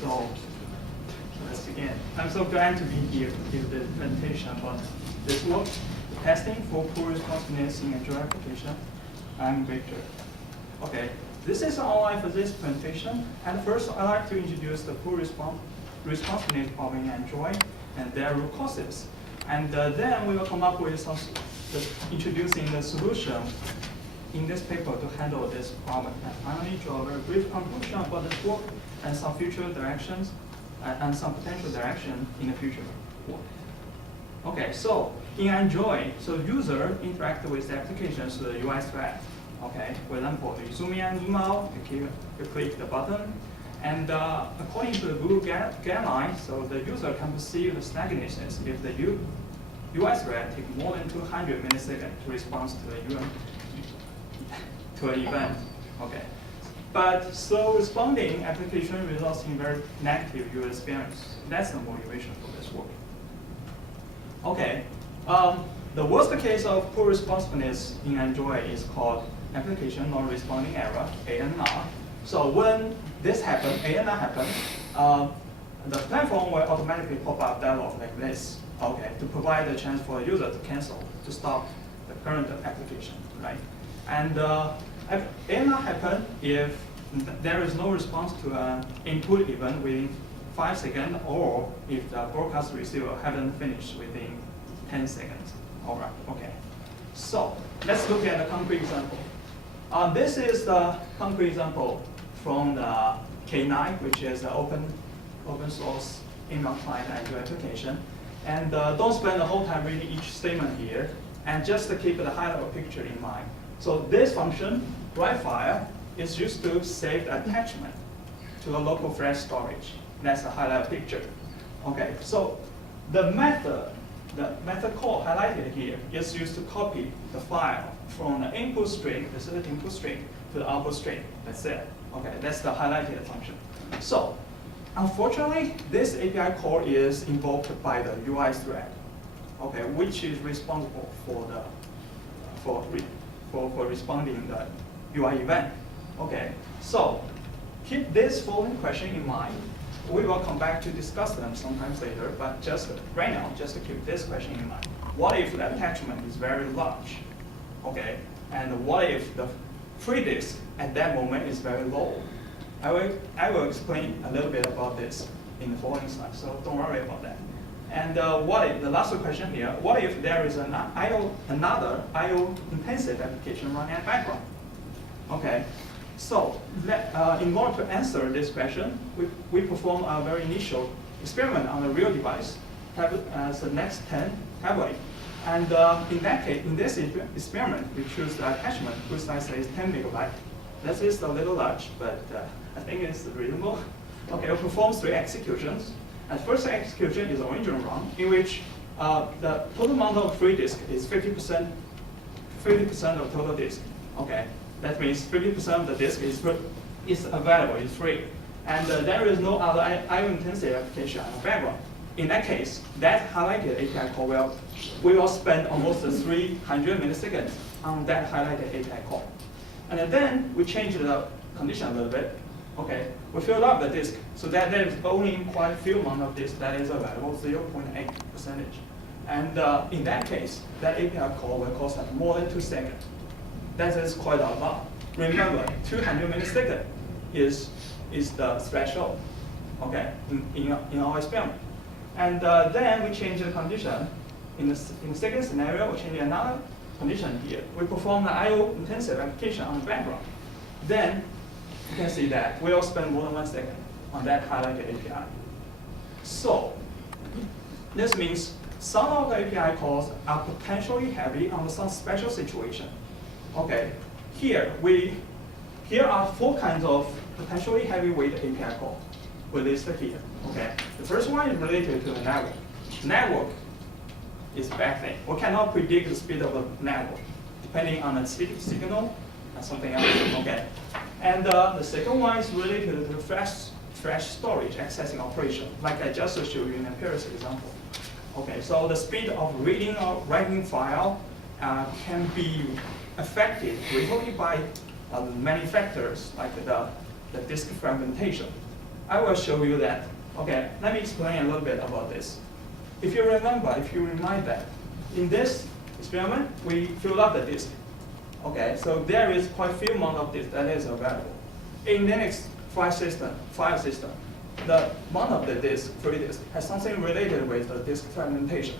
So let's begin. I'm so glad to be here to give the presentation about this work, testing for poor responsiveness in Android application. I'm Victor. Okay, this is an online physics presentation. And first, I'd like to introduce the poor responsiveness problem in Android and their root causes. And then we will come up with some introducing the solution in this paper to handle this problem. And finally, draw a very brief conclusion about this work and some future directions and some potential direction in the future work. Okay, so in Android, so user interact with the applications through the UI thread. Okay, for example, you zoom in and zoom out, you click the button, and according to the Google guideline, so the user can perceive the sluggishness if the UI thread takes more than 200 milliseconds to respond to an event. Okay, but so responding application results in very negative user experience. That's the motivation for this work. Okay, the worst case of poor responsiveness in Android is called application non-responding error, ANR. So when this happens, ANR happens, the platform will automatically pop up dialog like this, okay, to provide a chance for the user to cancel, to stop the current application, right? And ANR happens if there is no response to an input event within 5 seconds, or if the broadcast receiver haven't finished within 10 seconds. All right, okay. So let's look at a concrete example. This is the concrete example from the K9, which is the open source inbound client Android application. And don't spend the whole time reading each statement here, and just to keep the high-level picture in mind. So this function, write file, is used to save the attachment to the local flash storage. That's the high-level picture. Okay, so the method call highlighted here is used to copy the file from the input string, this is the input string, to the output string. That's it. Okay, that's the highlighted function. So, unfortunately, this API call is invoked by the UI thread, okay, which is responsible for responding the UI event. Okay, so keep this following question in mind. We will come back to discuss them sometimes later, but just right now, just to keep this question in mind. What if the attachment is very large? Okay, and what if the free disk at that moment is very low? I will explain a little bit about this in the following slide, so don't worry about that. And what if, the last question here, what if there is another IO intensive application running in the background? Okay, so in order to answer this question, we perform a very initial experiment on a real device, as the next 10 tablet. And in that case, in this experiment, we choose the attachment whose size is 10 megabytes. This is a little large, but I think it's reasonable. Okay, we'll perform 3 executions. And first execution is the original run, in which the total amount of free disk is 50% of total disk. Okay, that means 50% of the disk is available, is free. And there is no other IO-intensive application in the background. In that case, that highlighted API call we will spend almost 300 milliseconds on that highlighted API call. And then we change the condition a little bit. Okay, we fill up the disk so that there is only quite a few amount of disk that is available, 0.8%. And in that case, that API call will cost us more than 2 seconds. That is quite a lot. Remember, 200 milliseconds is the threshold. Okay, in our experiment. And then we change the condition. In the second scenario, we change another condition here. We perform the IO-intensive application on the background. Then you can see that we will spend more than 1 second on that highlighted API. So this means some of the API calls are potentially heavy on some special situation. Okay, here are 4 kinds of potentially heavyweight API calls we listed here. Okay, the first one is related to the network. Network is a bad thing. We cannot predict the speed of the network depending on the signal and something else. Okay, and the second one is related to the flash storage accessing operation, like I just showed you in the previous example. Okay, so the speed of reading or writing file can be affected greatly by many factors, like the disk fragmentation. I will show you that. Okay, let me explain a little bit about this. If you remind that, in this experiment, we filled up the disk. Okay, so there is quite a few amount of disk that is available. In Linux file system, the amount of the disk, free disk, has something related with the disk fragmentation.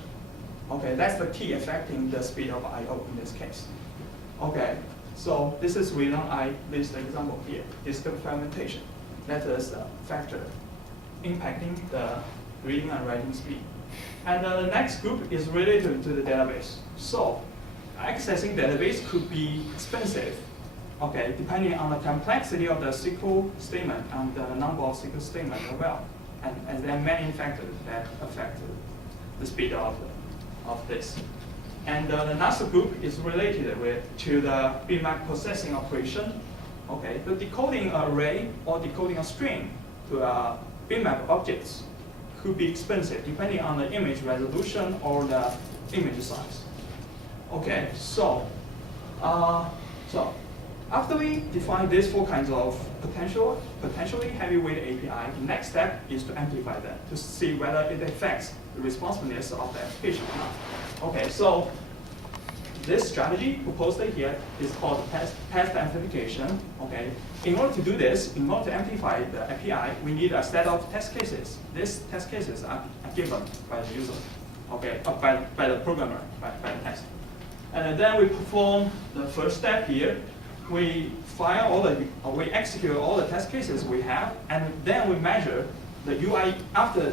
Okay, that's the key affecting the speed of I/O in this case. Okay, so this is reason I list the example here, disk fragmentation. That is a factor impacting the reading and writing speed. And the next group is related to the database. So accessing database could be expensive, okay, depending on the complexity of the SQL statement and the number of SQL statements as well. And there are many factors that affect the speed of this. And the last group is related to the bitmap processing operation. Okay, the decoding an array or decoding a string to a bitmap objects could be expensive depending on the image resolution or the image size. Okay, so after we define these four kinds of potentially heavyweight API, the next step is to amplify them to see whether it affects the responsiveness of the application or not. Okay, so this strategy proposed here is called test amplification. Okay, in order to do this, in order to amplify the API, we need a set of test cases. These test cases are given by the user, okay, by the programmer, by the test. And then we perform the first step here. We execute all the test cases we have, and then we measure the UI after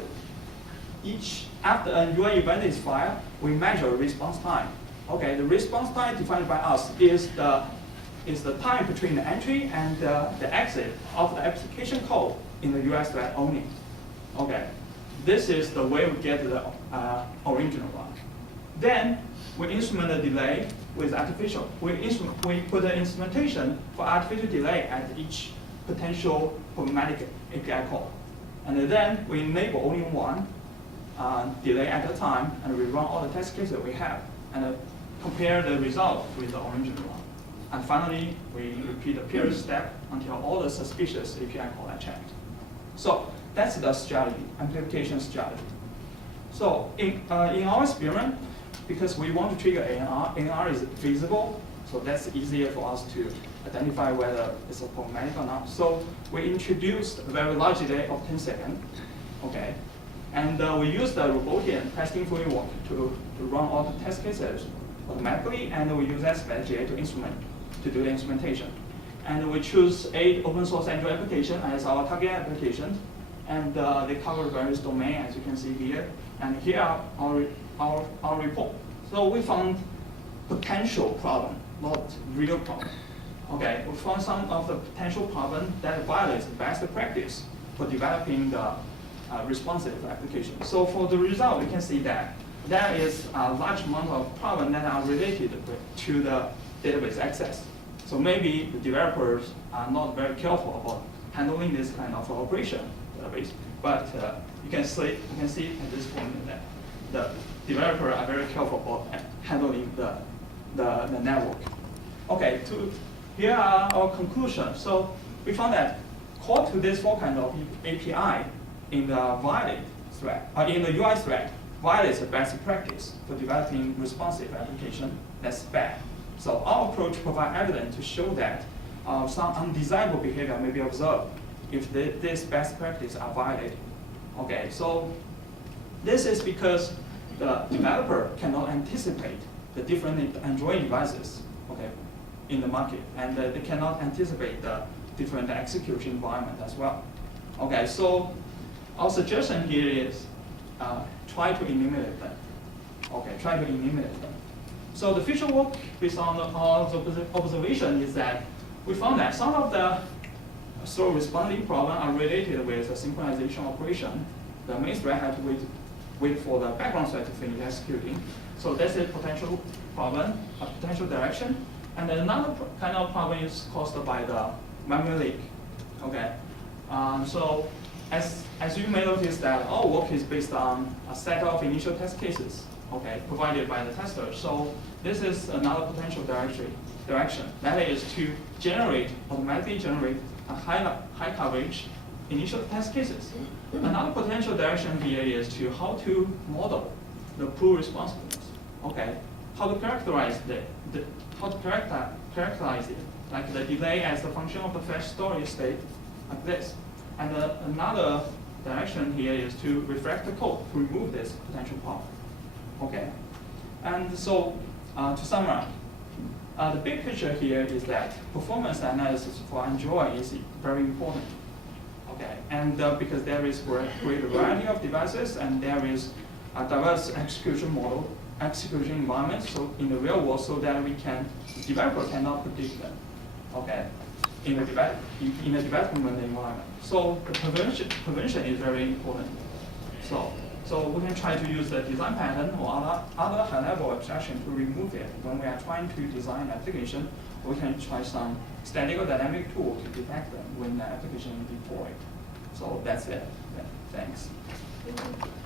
a UI event is fired. We measure response time. Okay, the response time defined by us is the time between the entry and the exit of the application code in the US thread only. Okay, this is the way we get the original one. Then we instrument the delay with artificial. We put an instrumentation for artificial delay at each potential problematic API call. And then we enable only one delay at a time, and we run all the test cases we have, and compare the result with the original one. And finally, we repeat the period step until all the suspicious API calls are checked. So that's the strategy, amplification strategy. So in our experiment, because we want to trigger ANR is visible, so that's easier for us to identify whether it's a problematic or not. So we introduced a very large delay of 10 seconds, okay? And we use the Robotian testing framework to run all the test cases automatically, and we use SVG to do the instrumentation. And we choose 8 open source Android applications as our target applications, and they cover various domains, as you can see here. And here are our report. So we found potential problem, not real problem. Okay, we found some of the potential problem that violates best practice for developing the responsive application. So for the result, we can see that there is a large amount of problems that are related to the database access. So maybe the developers are not very careful about handling this kind of operation database, but you can see at this point that the developers are very careful about handling the network. Okay, here are our conclusions. So we found that call to this 4 kinds of API in the violate thread, in the UI thread, violates the best practice for developing responsive application. That's bad. So our approach provides evidence to show that some undesirable behavior may be observed if this best practice are violated. Okay, so this is because the developer cannot anticipate the different Android devices, okay, in the market, and they cannot anticipate the different execution environment as well. Okay, so our suggestion here is try to eliminate them. Okay, try to eliminate them. So the future work based on our observation is that we found that some of the slow responding problems are related with the synchronization operation. The main thread had to wait for the background thread to finish executing. So that's a potential problem, a potential direction. And then another kind of problem is caused by the memory leak. Okay, so as you may notice that our work is based on a set of initial test cases, okay, provided by the tester. So this is another potential direction. That is to automatically generate a high coverage initial test cases. Another potential direction here is to how to model the pool responsiveness. Okay, how to characterize characterize it, like the delay as a function of the fetch storage state, like this. And another direction here is to reflect the code to remove this potential problem. Okay, and so to summarize, the big picture here is that performance analysis for Android is very important. Okay, and because there is great variety of devices and there is a diverse execution environment, so in the real world, so that developer cannot predict them. Okay, in the development environment. So the prevention is very important. So we can try to use the design pattern or other high-level abstraction to remove it. When we are trying to design an application, we can try some static or dynamic tool to detect them when the application is deployed. So that's it. Yeah, thanks. Thank you.